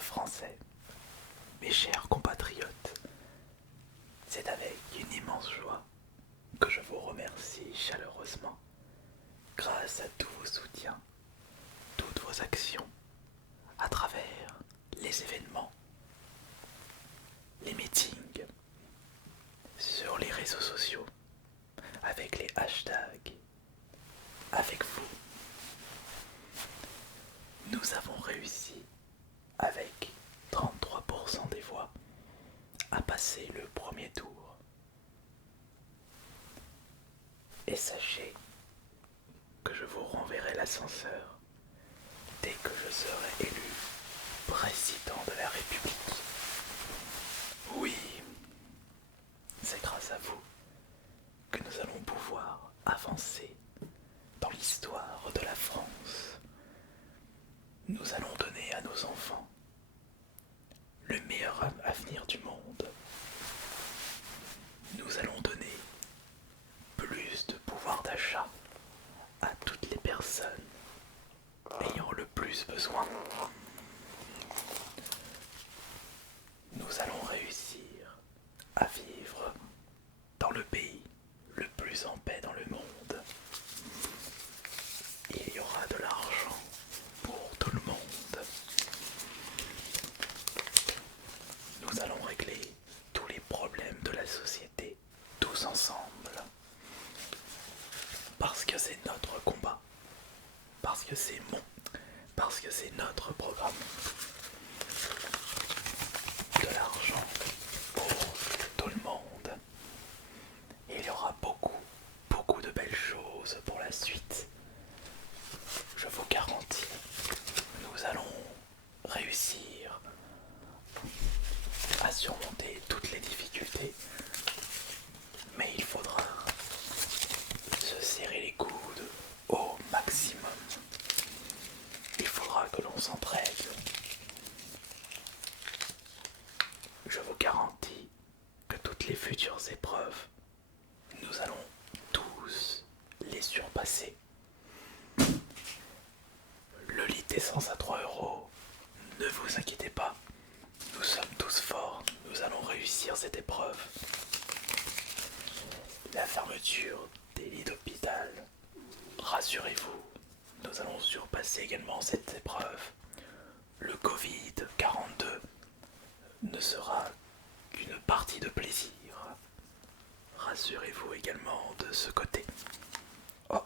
Français, mes chers compatriotes, c'est avec une immense joie que je vous remercie chaleureusement grâce à tous vos soutiens, toutes vos actions à travers les événements, les meetings, sur les réseaux sociaux, avec les hashtags, avec vous. Nous avons réussi avec 33% des voix à passer le premier tour. Et sachez que je vous renverrai l'ascenseur dès que je serai élu président de la République. Oui, c'est grâce à vous que nous allons pouvoir avancer dans l'histoire de la France. Nous allons donner à nos enfants le meilleur avenir du monde. Nous allons donner plus de pouvoir d'achat à toutes les personnes ayant le plus besoin. Nous allons réussir à vivre dans le pays le plus en paix dans le monde. Il y aura de l'argent pour tout le monde. Nous allons régler tous les problèmes de la société, tous ensemble. Parce que c'est notre combat. Parce que c'est notre programme. De l'argent pour tout le monde. Il y aura beaucoup de belles choses pour la suite. Je vous garantis, nous allons réussir à surmonter toutes les difficultés. Mais il faudra se serrer les coudes au maximum. Il faudra que l'on s'entraide. Je vous garantis que toutes les futures épreuves, nous allons tous les surpasser. Le lit d'essence à 3 €, ne vous inquiétez pas, nous sommes tous forts, nous allons réussir cette épreuve. La fermeture des lits d'hôpital, rassurez-vous, nous allons surpasser également cette épreuve. Le Covid-42 ne sera qu'une partie de plaisir. Rassurez-vous également de ce côté. Oh,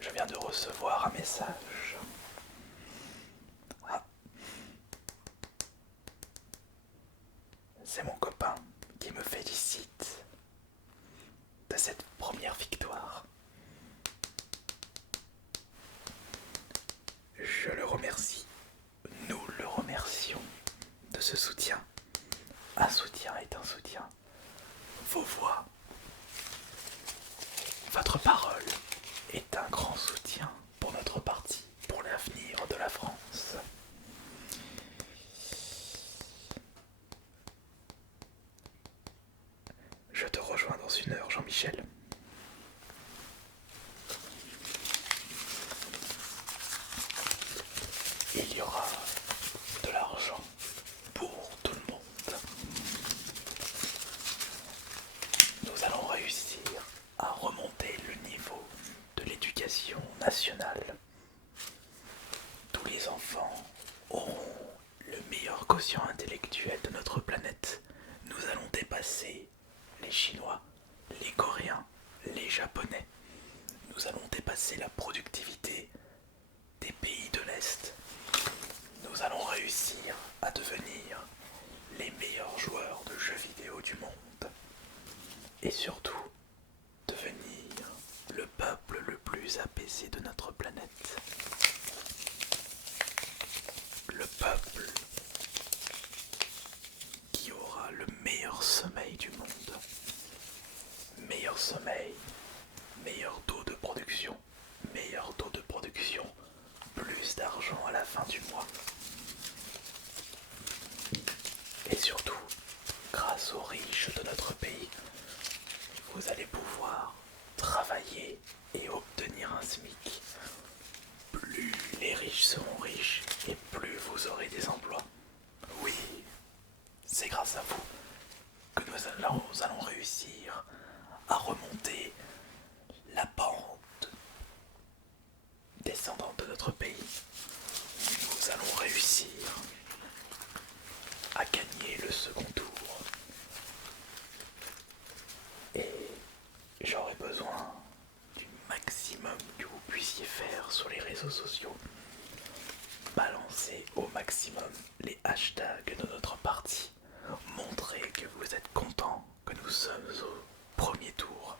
je viens de recevoir un message. Ah. C'est mon copain qui me félicite de cette première victoire. Je le remercie. Nous le remercions de ce soutien. Un soutien est un soutien. Vos voix, votre parole est un grand soutien pour notre parti, pour l'avenir de la France. Je te rejoins dans 1 heure, Jean-Michel. Il y aura de l'argent pour tout le monde. Nous allons réussir à remonter le niveau de l'éducation nationale. Tous les enfants auront le meilleur quotient intellectuel de notre planète. Nous allons dépasser les Chinois, les Coréens, les Japonais. Nous allons dépasser la productivité des pays de l'Est. Nous allons réussir à devenir les meilleurs joueurs de jeux vidéo du monde. Et surtout, devenir le peuple le plus apaisé de notre planète. Le peuple qui aura le meilleur sommeil du monde. Meilleur sommeil, meilleur taux de production, plus d'argent à la fin du mois. Et surtout, grâce aux riches de notre pays, vous allez pouvoir travailler et obtenir un SMIC. Plus les riches seront riches et plus vous aurez des emplois. Oui, c'est grâce à vous que nous allons réussir à remonter la pente descendante de notre pays. Nous allons réussir à gagner le second tour. Et j'aurai besoin du maximum que vous puissiez faire sur les réseaux sociaux. Balancez au maximum les hashtags de notre parti. Montrez que vous êtes content que nous sommes au premier tour,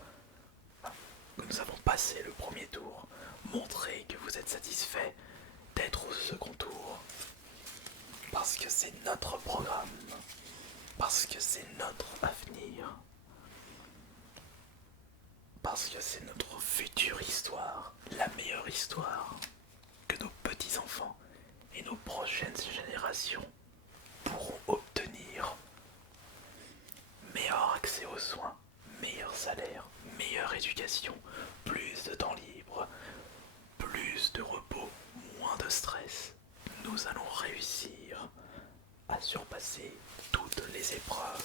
que nous avons passé le premier tour. Montrez que vous êtes satisfait d'être au second tour. Parce que c'est notre programme. Parce que c'est notre avenir. Parce que c'est notre future histoire, la meilleure histoire que nos petits-enfants et nos prochaines générations pourront obtenir. Meilleur accès aux soins, meilleur salaire, meilleure éducation, plus de temps libre, plus de repos, moins de stress. Nous allons réussir à surpasser toutes les épreuves.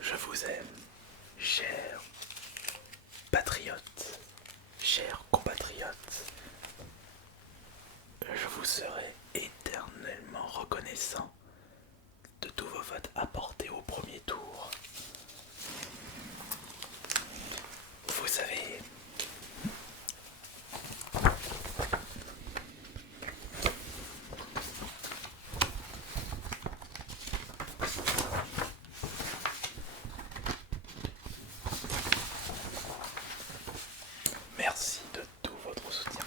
Je vous aime, chers patriotes, chers compatriotes. Je vous serai éternellement reconnaissant de tous vos votes apportés au premier tour. Vous savez, merci de tout votre soutien.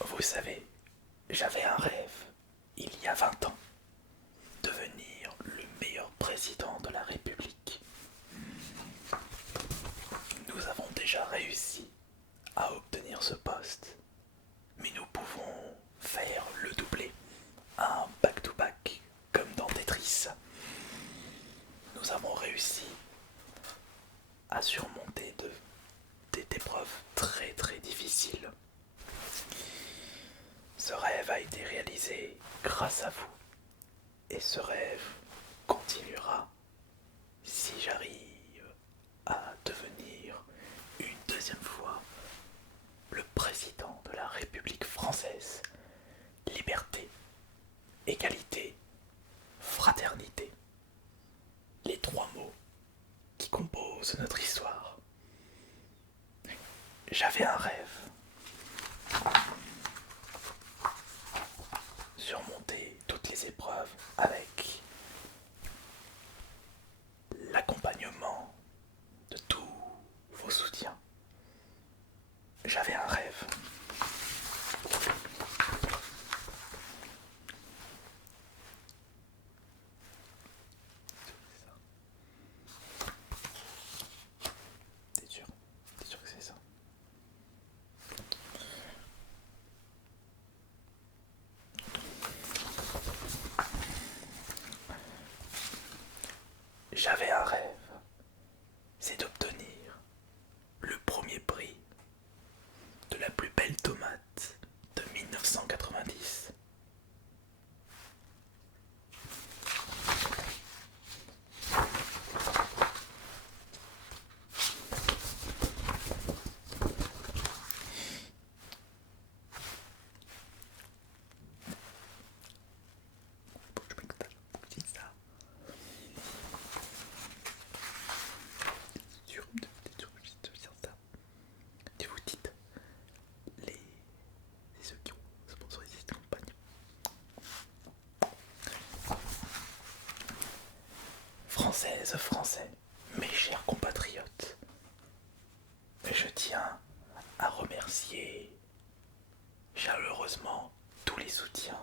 Vous savez, j'avais un rêve, il y a 20 ans, devenir le meilleur président de la République. Nous avons déjà réussi à obtenir ce poste, mais nous pouvons faire le doublé, un back-to-back comme dans Tetris. Nous avons réussi à surmonter des épreuves très très difficiles. Ce rêve a été réalisé grâce à vous, et ce rêve continuera si j'arrive à devenir une deuxième fois le président de la République française. Liberté, égalité, fraternité. Les trois mots qui composent notre histoire. J'avais un rêve. Surmonter toutes les épreuves avec l'accompagnement de tous vos soutiens. J'avais un rêve. T'es sûr? T'es sûr que c'est ça? J'avais un rêve, c'est d'obtenir le premier prix de la plus belle tomate de 1990. Et vous dites, c'est ceux qui ont sponsorisé cette campagne. Françaises, Français, mes chers compatriotes, chaleureusement tous les soutiens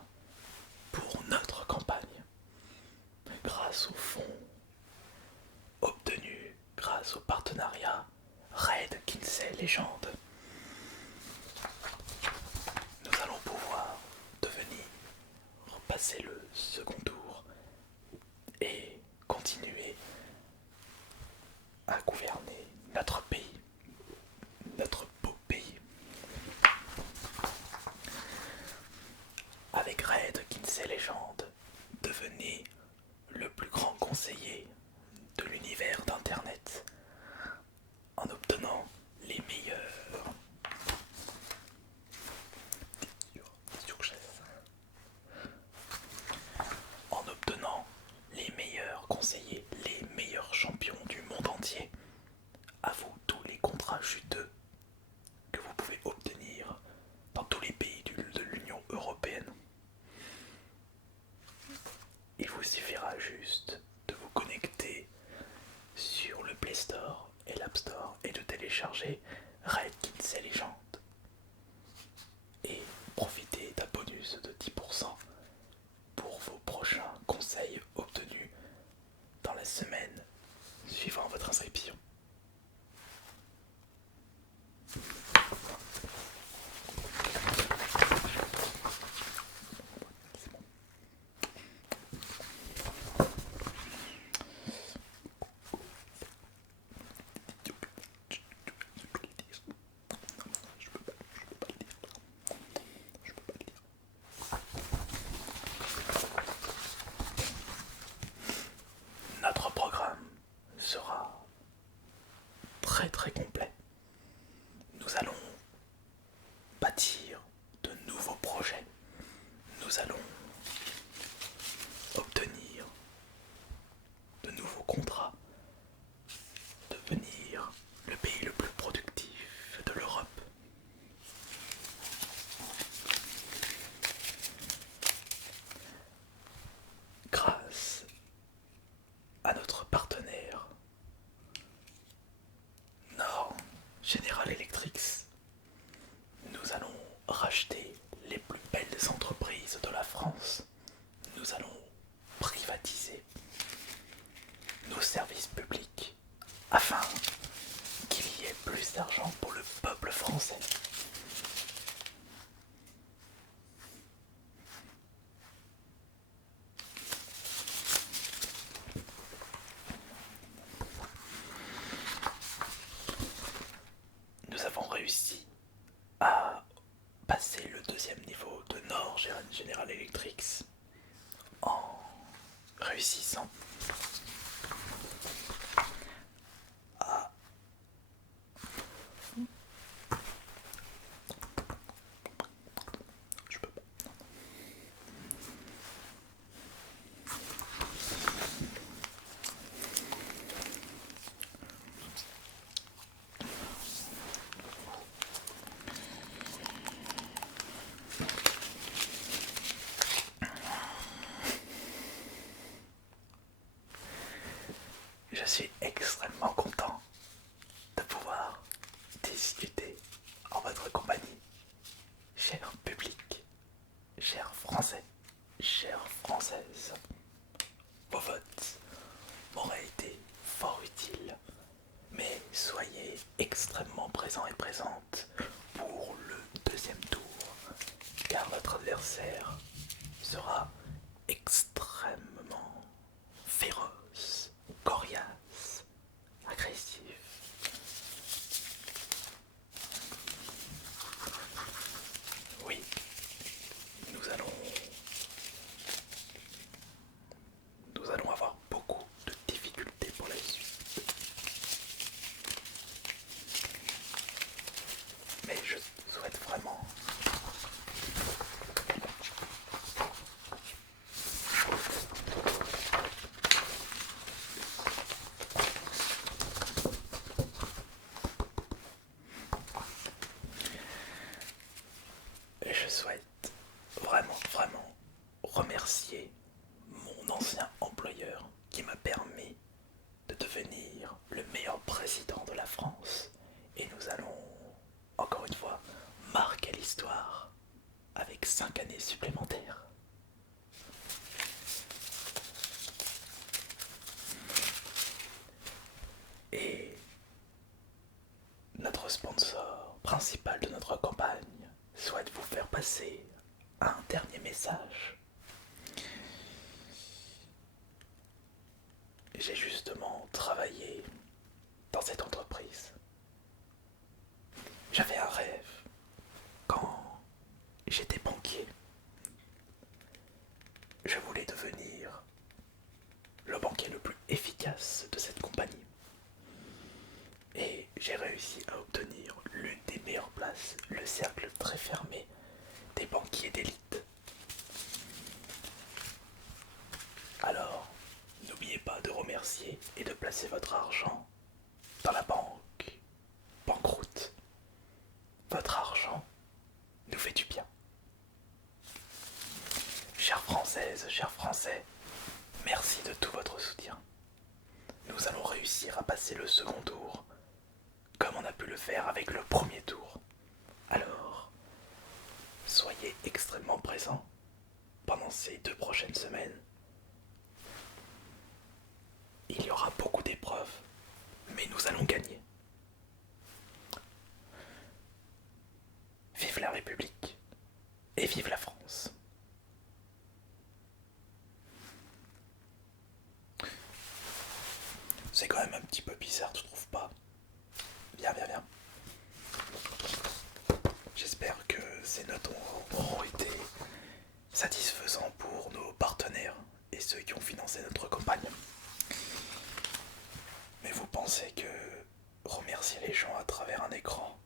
pour notre campagne, grâce aux fonds obtenus grâce au partenariat Red Kinsey Légende. Nous allons pouvoir devenir passer le second tour et continuer à gouverner notre pays, notre beau pays. Avec Red Kinsey Légende, devenez le plus grand conseiller de l'univers d'Internet en obtenant les meilleurs conseillers, les meilleurs champions du monde entier. À vous tous les contrats juteux que vous pouvez obtenir dans tous les pays de l'Union européenne. Il vous suffira juste de vous connecter sur le Play Store et l'App Store et de télécharger Red Kinsey Legend et profiter d'un bonus de 10% pour vos prochains conseils obtenus dans la semaine suivant votre inscription. Notre programme sera très complet. Nous allons bâtir de nouveaux projets. Nous allons obtenir de nouveaux contrats, devenir le pays le plus productif de l'Europe. Grâce à notre partenaire Nord General Electric, nous allons racheter les plus belles entreprises de la France. Nous allons privatiser nos services publics afin qu'il y ait plus d'argent pour le peuple français. Nous avons réussi à passer le deuxième niveau de Nord General Electric en réussissant à je peux pas. Je suis extrêmement content de pouvoir discuter en votre compagnie, cher public, chers Français, chères Françaises. Vos votes m'auraient été fort utiles, mais soyez extrêmement présents et présentes pour le deuxième tour, car notre adversaire sera extrêmement féroce, coriace, agressif. Oui, nous allons avoir beaucoup de difficultés pour la suite. Mais je souhaite vraiment vraiment remercier mon ancien employeur qui m'a permis de devenir le meilleur président de la France. Et nous allons, encore une fois, marquer l'histoire avec 5 années supplémentaires. Et notre sponsor principal de notre campagne souhaite vous faire passer un dernier message. J'ai justement travaillé dans cette entreprise. J'avais un rêve quand j'étais banquier. Je voulais devenir le banquier le plus efficace de cette compagnie. Et j'ai réussi à obtenir l'une des meilleures places, le cercle très fermé des banquiers d'élite. Alors, n'oubliez pas de remercier et de placer votre argent dans la banque banqueroute. Votre argent nous fait du bien. Chères Françaises, chers Français, merci de tout votre soutien. Nous allons réussir à passer le second tour, comme on a pu le faire avec le premier tour. Alors, soyez extrêmement présents pendant ces 2 prochaines semaines. Il y aura beaucoup d'épreuves, mais nous allons gagner. Vive la République et vive la France. C'est quand même un petit peu bizarre, tu trouves pas? Viens, viens, viens. J'espère que ces notes auront été satisfaisants pour nos partenaires et ceux qui ont financé notre campagne. Mais vous pensez que remercier les gens à travers un écran,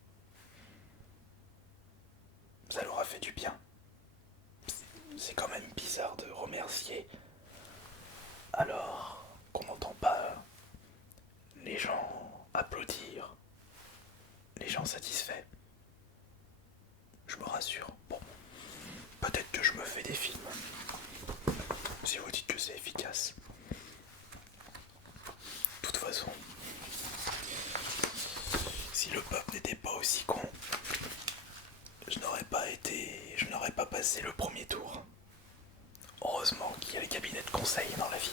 ça leur a fait du bien? C'est quand même bizarre de remercier alors qu'on n'entend pas les gens applaudir, les gens satisfaits. Je me rassure. Bon, peut-être que je me fais des films. Si vous dites que c'est efficace. De toute façon, si le peuple n'était pas aussi con, je n'aurais pas passé le premier tour. Heureusement qu'il y a les cabinets de conseil dans la vie.